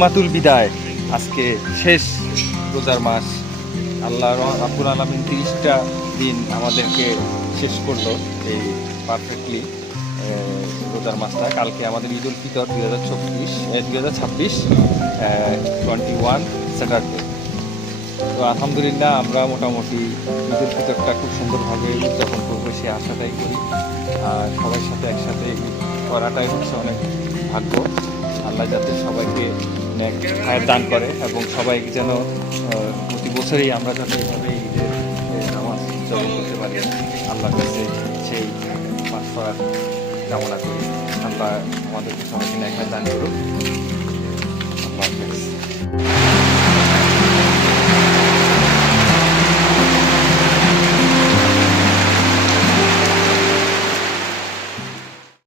জুম্মাতুল বিদায়, আজকে শেষ রোজার মাস। আল্লাহ রাব্বুল আলামিন 30টা দিন আমাদেরকে শেষ করলো এই পারফেক্টলি রোজার মাসটা। কালকে আমাদের ঈদুল ফিতর 2026 21 স্যাটারডে। তো আলহামদুলিল্লাহ আমরা মোটামুটি ঈদুল ফিতরটা খুব সুন্দরভাবে উদযাপন করবো সে আশাটাই করি। আর সবার সাথে একসাথে করাটাই হচ্ছে অনেক ভাগ্য। আল্লাহ যাতে সবাইকে খায়ের দান করে এবং সবাই যেন প্রতি বছরেই আমরা যাতে এভাবে ঈদের নামাজ উদযাপন করতে পারি, আল্লাহর কাছে সেই মাস করার কামনা করি। আল্লাহ আমাদেরকে সবাইকে খায়ের দান করুন। আল্লাহ হাফেজ।